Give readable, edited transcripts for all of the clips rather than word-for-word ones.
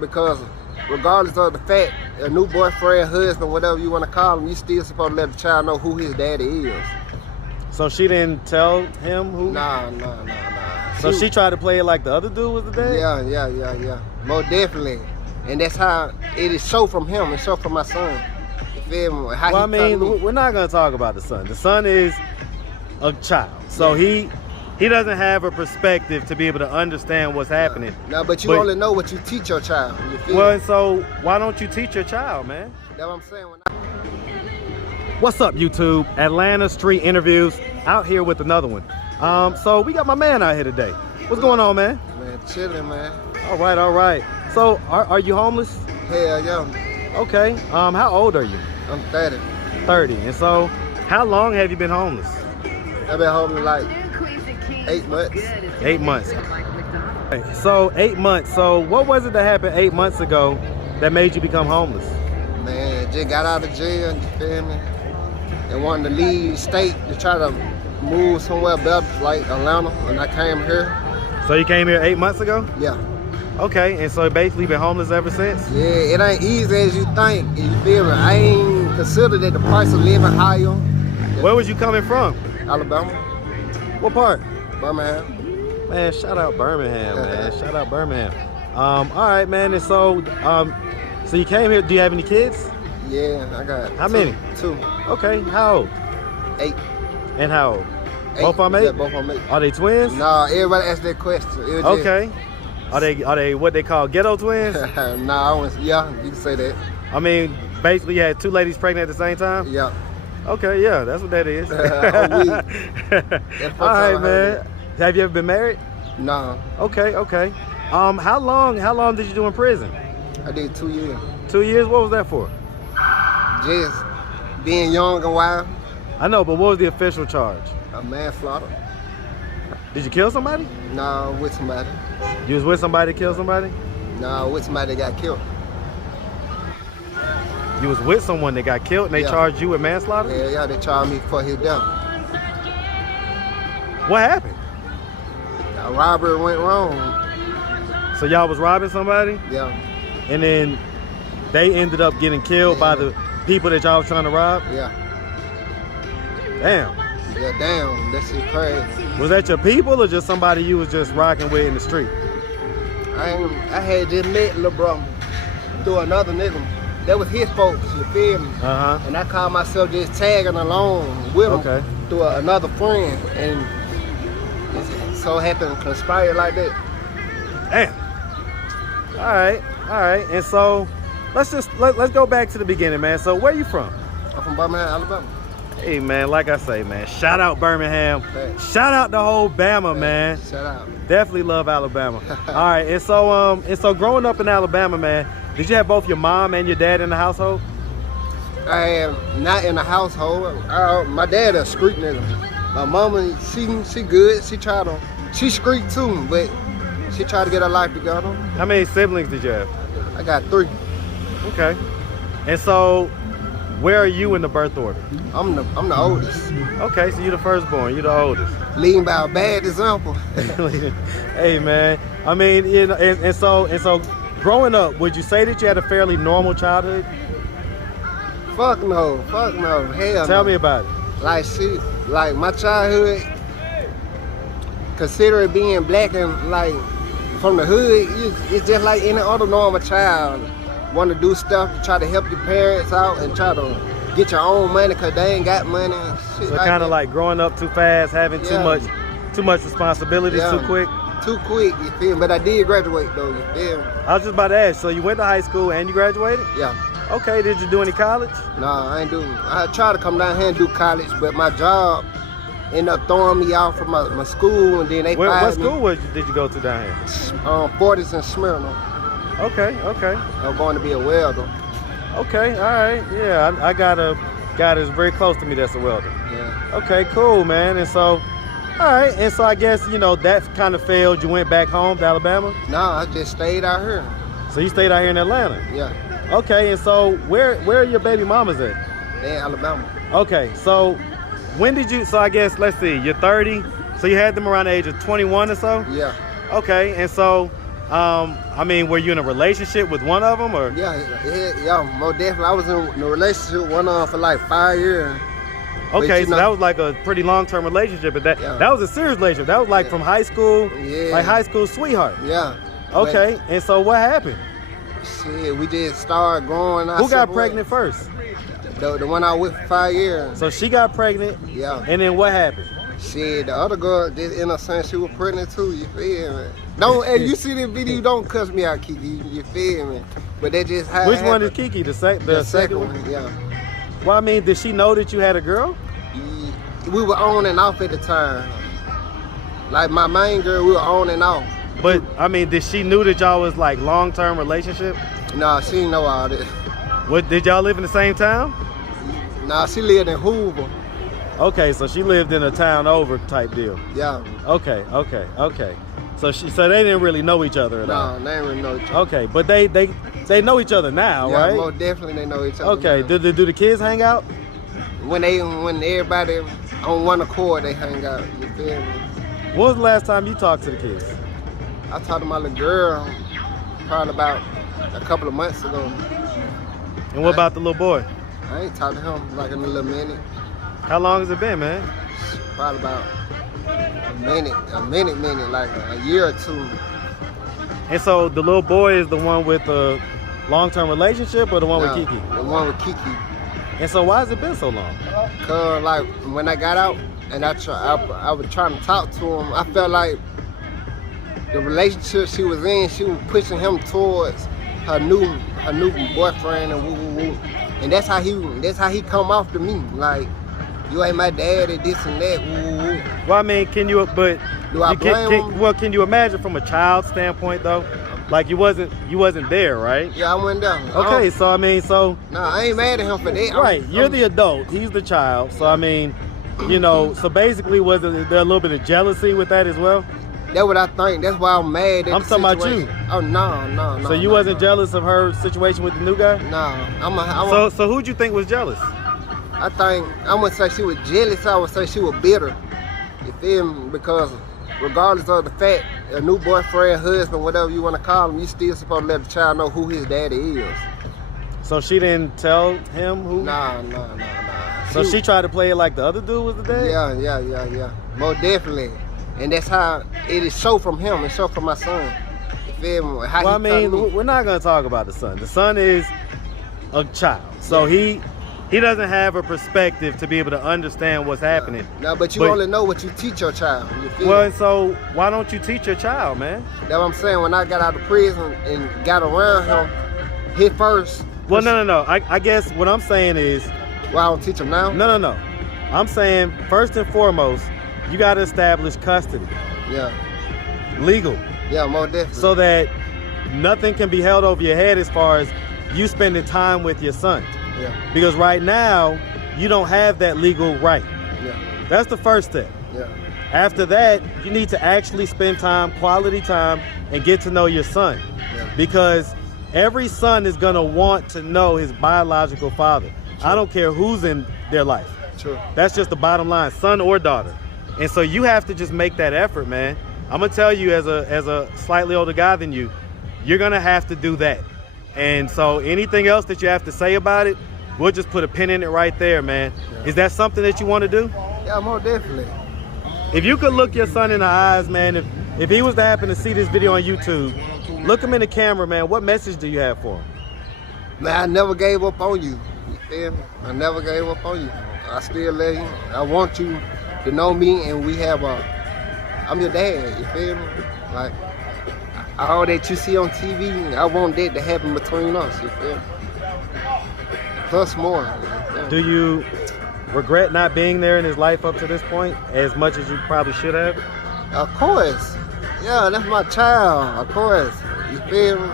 because regardless of the fact, a new boyfriend, husband, whatever you want to call him, you still supposed to let the child know who his daddy is. So she didn't tell him who? Nah. So she tried to play it like the other dude was the dad? Yeah. Most definitely. And that's how it is show from him and show from my son. You feel me? How Well, I mean, we're not going to talk about the son. The son is a child. So he doesn't have a perspective to be able to understand what's happening. No, but you only know what you teach your child. You feel well, me? so why don't you teach your child, man? That's what I'm saying. What's up, YouTube? Atlanta Street Interviews, out here with another one. So we got my man out here today. What's going on, man? Man, chilling, man. All right. So are you homeless? Hell yeah. Okay. How old are you? I'm 30. 30. And so how long have you been homeless? I've been homeless like 8 months. 8 months. Okay, so 8 months. So what was it that happened 8 months ago that made you become homeless? Man, just got out of jail, you feel me? And wanted to leave state to try to move somewhere better, like Atlanta, and I came here. So you came here 8 months ago? Yeah. Okay, and so basically been homeless ever since? Yeah, it ain't easy as you think, you feel me? I ain't considered that the price of living higher. Where was you coming from? Alabama. What part? Birmingham. Man, shout out Birmingham, man. Shout out Birmingham. All right, man, and so you came here, do you have any kids? Yeah, I got How many? 2. Okay, how old? 8. And how old? 8. Both of them 8? Yeah, both of them 8. Are they twins? Nah, everybody asked that question. Okay. Are they what they call ghetto twins? Nah, yeah, you can say that. I mean, basically you had 2 ladies pregnant at the same time? Yeah. Okay, yeah, that's what that is. Oh, all right, man. Have you ever been married? No. Okay. How long did you do in prison? I did 2 years. 2 years? What was that for? Just being young and wild. I know, but what was the official charge? A manslaughter. Did you kill somebody? No, with somebody. You was with somebody to kill somebody? No, with somebody that got killed. You was with someone that got killed and they charged you with manslaughter? Yeah, they charged me for his death. What happened? A robbery went wrong. So y'all was robbing somebody? Yeah. And then they ended up getting killed by the people that y'all was trying to rob? Yeah. Damn. Yeah, damn. That shit crazy. Was that your people or just somebody you was just rocking with in the street? I had just met little bro through another nigga. That was his folks, you feel me? Uh-huh. And I called myself just tagging along with him through another friend. And it so happened to conspire like that. Damn. All right. And so let's go back to the beginning, man. So where you from? I'm from Birmingham, Alabama. Hey, man, like I say, man, shout out Birmingham. Thanks. Shout out the whole Bama, man. Shout out. Definitely love Alabama. All right, and so growing up in Alabama, man, did you have both your mom and your dad in the household? I am not in the household. My dad a street nigga. My mama, she good. She street too, but she tried to get her life together. How many siblings did you have? I got 3. Okay. And so, where are you in the birth order? I'm the oldest. Okay, so you're the firstborn. You're the oldest. Leading by a bad example. Hey, man. I mean, you know, and so, growing up, would you say that you had a fairly normal childhood? Fuck no. Hell no. Tell me about it. Like my childhood, consider it being black and like from the hood, it's just like any other normal child. Want to do stuff to try to help your parents out and try to get your own money because they ain't got money and shit. So like kind of like growing up too fast, having too much responsibilities too quick. Too quick, you feel me? But I did graduate though, you feel me? I was just about to ask, so you went to high school and you graduated? Yeah. Okay, did you do any college? No, I ain't do. I tried to come down here and do college, but my job ended up throwing me out from my school, and then they fired me. What school did you go to down here? Fortis and Smyrna. Okay. I'm going to be a welder. Okay, all right. Yeah, I got a guy that's very close to me that's a welder. Yeah. Okay, cool, man. And so, all right. And so I guess, you know, that kind of failed. You went back home to Alabama? No, I just stayed out here. So you stayed out here in Atlanta? Yeah. Okay, and so where are your baby mamas at? They in Alabama. Okay, so when did you, so I guess, let's see, you're 30, so you had them around the age of 21 or so? Yeah. Okay, and so I mean, were you in a relationship with one of them, or? Yeah, most definitely. I was in a relationship with one of them for like 5 years. Okay, so that was like a pretty long-term relationship, but that was a serious relationship. That was like from high school, like high school sweetheart. Yeah. Okay, and so what happened? Shit, we just started growing. Who got pregnant first? The one I was with for 5 years. So she got pregnant. Yeah. And then what happened? Shit, the other girl just ended up saying she was pregnant too. You feel me? Don't. If you see this video, don't cuss me out, Kiki. You feel me? But that just how. Which one is Kiki? The second one? Yeah. Well, I mean, did she know that you had a girl? We were on and off at the time. Like my main girl, we were on and off. But I mean, did she knew that y'all was like long-term relationship? Nah, she didn't know all that. What, did y'all live in the same town? Nah, she lived in Hoover. Okay, so she lived in a town over type deal. Yeah. Okay. So they didn't really know each other at all. No, they didn't really know each other. Okay, but they know each other now, right? Yeah, most definitely they know each other. Okay, now. do the kids hang out? When everybody on one accord, they hang out. You feel me? When was the last time you talked to the kids? I talked to my little girl probably about a couple of months ago. And what about the little boy? I ain't talked to him like in a little minute. How long has it been, man? Probably about a minute, like a year or two. And so the little boy is the one with the long-term relationship, or the one with Kiki? The one with Kiki. And so why has it been so long? Cause like when I got out and I was trying to talk to him, I felt like the relationship she was in, she was pushing him towards her new boyfriend and woo. And that's how he come off to me, like, you ain't my daddy, this and that, woo. Well, I mean, can you blame him? Well, can you imagine from a child standpoint though? Like you wasn't there, right? Yeah, I went down. Okay, so I mean, Nah, I ain't mad at him for that. Right, you're the adult, he's the child. So I mean, you know, so basically was there a little bit of jealousy with that as well? That's what I think. That's why I'm mad at I'm talking about you. Oh, no. So you wasn't jealous of her situation with the new guy? No. So who'd you think was jealous? I wouldn't say she was jealous. I would say she was bitter. You feel me? Because regardless of the fact, a new boyfriend, husband, whatever you want to call him, you still supposed to let the child know who his daddy is. So she didn't tell him who? Nah. So she tried to play it like the other dude was the dad? Yeah. Most definitely. And that's how it is show from him and show from my son. You feel me? Well, I mean, we're not going to talk about the son. The son is a child. So he doesn't have a perspective to be able to understand what's happening. No, but you only know what you teach your child. You feel well, me? so why don't you teach your child, man? That's what I'm saying. When I got out of prison and got around him, he first. Well, no. I guess what I'm saying is. Well, I don't teach him now? No. I'm saying, first and foremost, you got to establish custody. Yeah. Legal. Yeah, more definitely. So that nothing can be held over your head as far as you spending time with your son. Yeah. Because right now, you don't have that legal right. Yeah. That's the first step. Yeah. After that, you need to actually spend time, quality time, and get to know your son. Yeah. Because every son is going to want to know his biological father. True. I don't care who's in their life. True. That's just the bottom line, son or daughter. And so you have to just make that effort, man. I'm gonna tell you, as a slightly older guy than you, you're gonna have to do that. And so anything else that you have to say about it, we'll just put a pin in it right there, man. Yeah. Is that something that you want to do? Yeah, more definitely. If you could look your son in the eyes, man, if he was to happen to see this video on YouTube, look him in the camera, man. What message do you have for him? Man, I never gave up on you. You feel me? I never gave up on you. I still love you. I want you to know me, and I'm your dad, you feel me? Like, all that you see on TV, I want that to happen between us, you feel me? Plus more. Do you regret not being there in his life up to this point as much as you probably should have? Of course. Yeah, that's my child, of course. You feel me?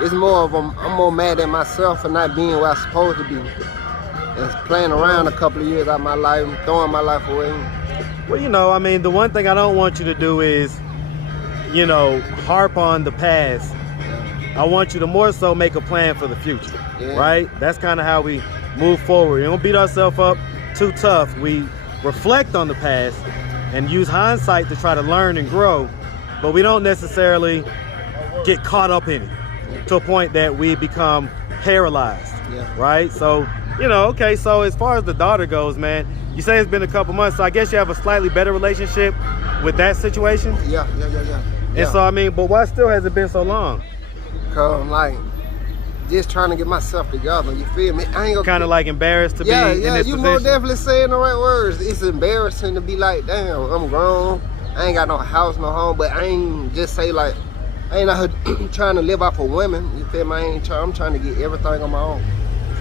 It's more of I'm more mad at myself for not being where I'm supposed to be. And playing around a couple of years out of my life, throwing my life away. Well, you know, I mean, the one thing I don't want you to do is, you know, harp on the past. I want you to more so make a plan for the future, right? That's kind of how we move forward. We don't beat ourselves up too tough. We reflect on the past and use hindsight to try to learn and grow, but we don't necessarily get caught up in it to a point that we become paralyzed, right? So, you know, okay, so as far as the daughter goes, man, you say it's been a couple months, so I guess you have a slightly better relationship with that situation? Yeah. And so, I mean, but why still has it been so long? Cause I'm like, just trying to get myself together, you feel me? I ain't gonna... Kind of like embarrassed to be in this you position? most definitely saying the right words. It's embarrassing to be like, damn, I'm grown. I ain't got no house, no home, but I ain't just say like, I ain't out here trying to live off of women. You feel me? I'm trying to get everything on my own.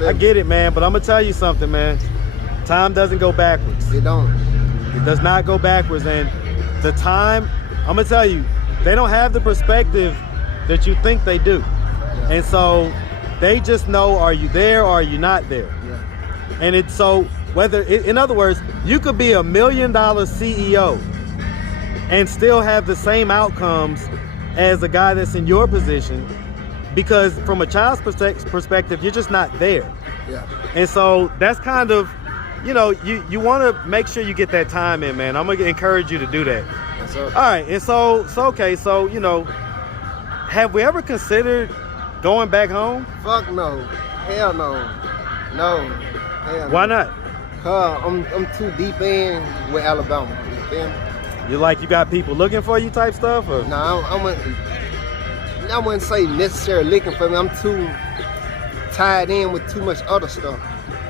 I get it, man, but I'm gonna tell you something, man. Time doesn't go backwards. It don't. It does not go backwards, and the time, I'm gonna tell you, they don't have the perspective that you think they do. And so they just know, are you there or are you not there? And it's so, in other words, you could be $1 million CEO and still have the same outcomes as a guy that's in your position, because from a child's perspective, you're just not there. And so that's kind of, you know, you want to make sure you get that time in, man. I'm gonna encourage you to do that. All right, and so okay, so, you know, have we ever considered going back home? Fuck no. Hell no. No. Hell Why no. not? Cause I'm too deep in with Alabama. You feel me? You like, you got people looking for you type stuff? Or? No, I wouldn't say necessarily looking for me. I'm too tied in with too much other stuff.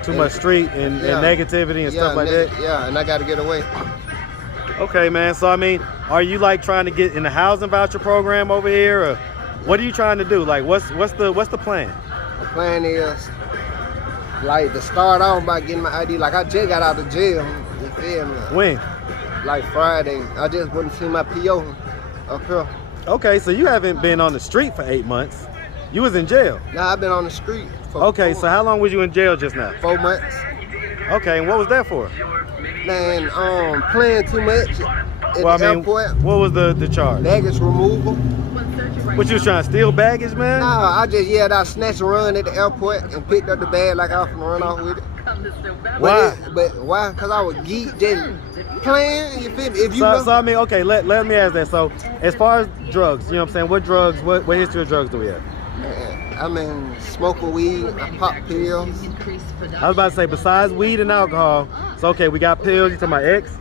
Too much street and negativity and stuff like that? Yeah, and I got to get away. Okay, man. So, I mean, are you like trying to get in the housing voucher program over here, or what are you trying to do? Like, what's the plan? The plan is, like, to start off by getting my ID. Like, I just got out of jail. You feel me? When? Like Friday. I just went to see my PO up here. Okay, so you haven't been on the street for 8 months. You was in jail. Nah, I've been on the street for Okay, so how long was you in jail just now? 4 months. Okay, and what was that for? Man, playing too much at the airport. What was the charge? Baggage removal. What, you was trying to steal baggage, man? Nah, I just yelled out, snatch and run at the airport and picked up the bag like I was gonna run off with it. Why? But why? Because I was geek, just playing, you feel me? If you so I mean, okay, let me ask that. So, as far as drugs, you know what I'm saying? What drugs, what history of drugs do we have? Man, I mean, smoking weed, I pop pills. I was about to say, besides weed and alcohol, so okay, we got pills, you talking about X?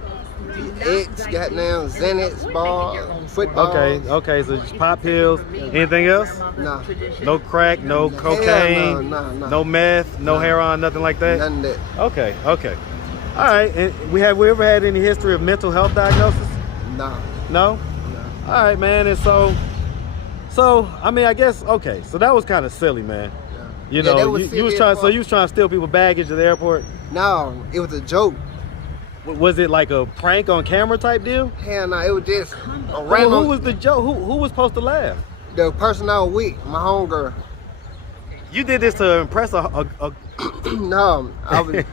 X, goddamn, Xanax, ball, football. Okay, so just pop pills. Anything else? Nah. No crack, no cocaine, no meth, no heroin, nothing like that? None of that. Okay. All right, and we ever had any history of mental health diagnosis? Nah. No? All right, man, and so I mean, I guess, okay, so that was kind of silly, man. You know, you was trying to steal people baggage at the airport? No, it was a joke. Was it like a prank on camera type deal? Hell no, it was just a random. Well, who was the joke? Who was supposed to laugh? The person I was with, my homegirl. You did this to impress a No, I was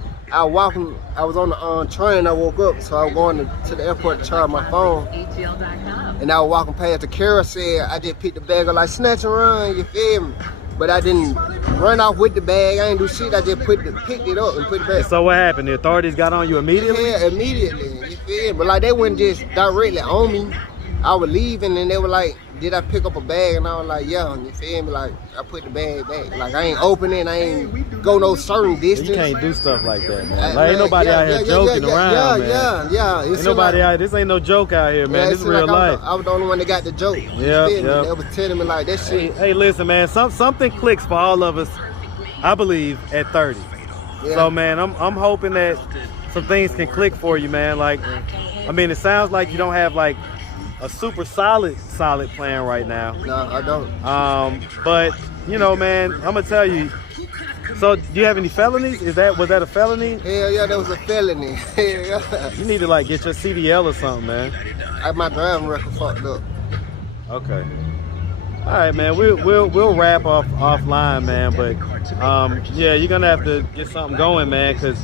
on the train, I woke up, so I was going to the airport to charge my phone. And I was walking past the carousel, I just picked the bag up like snatch and run, you feel me? But I didn't run off with the bag, I ain't do shit, I just picked it up and put it back. And so what happened? The authorities got on you immediately? Yeah, immediately, you feel me? But like they wasn't just directly on me. I was leaving and they were like, did I pick up a bag? And I was like, yeah, you feel me? Like, I put the bag back. Like, I ain't opening, I ain't go no certain distance. You can't do stuff like that, man. Like, ain't nobody out here joking around, man. Yeah. Ain't nobody out here, this ain't no joke out here, man. This is real life. I was the only one that got the joke. Yeah. They was telling me like, that shit. Hey, listen, man, something clicks for all of us, I believe, at 30. Yeah. So, man, I'm hoping that some things can click for you, man. Like, I mean, it sounds like you don't have, like, a super solid plan right now. No, I don't. But you know, man, I'm gonna tell you. So, do you have any felonies? Was that a felony? Hell yeah, that was a felony. Hell yeah. You need to like get your CDL or something, man. My driving record fucked up. Okay. All right, man. We'll wrap offline, man. But yeah, you're gonna have to get something going, man, because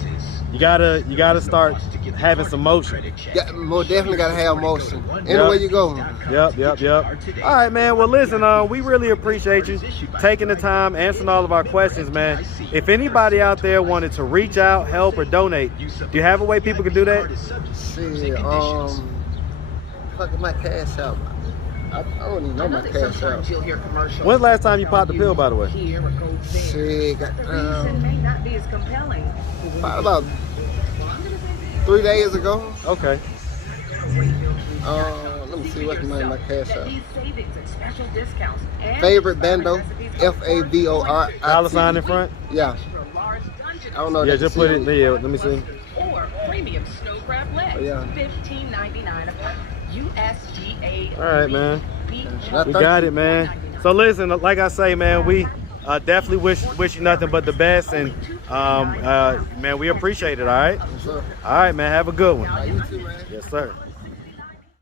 you gotta start having some motion. Yeah, more definitely gotta have motion. Anywhere you go. Yep. All right, man. Well, listen, we really appreciate you taking the time, answering all of our questions, man. If anybody out there wanted to reach out, help, or donate, do you have a way people can do that? See, fucking my cash out. I don't even know my cash out. You'll hear commercials. When's the last time you popped the pill, by the way? Here or go there. Shit, The reason may not be as compelling. probably about 3 days ago. Okay. Let me see what's the name of my cash out. These savings and special discounts and Favoritebando, FAVORIT. Dollar sign in front? Yeah. I don't know. Yeah, if just they put can it in see there. Let me see. or premium snow crab legs. Oh, yeah. $15.99 a pop. USDA. All right, man. Not We got it, man. So listen, like I say, man, we definitely wish you nothing but the best, and man, we appreciate it. All right. Yes, sir. All right, man. Have a good one. You too, man. Yes, sir.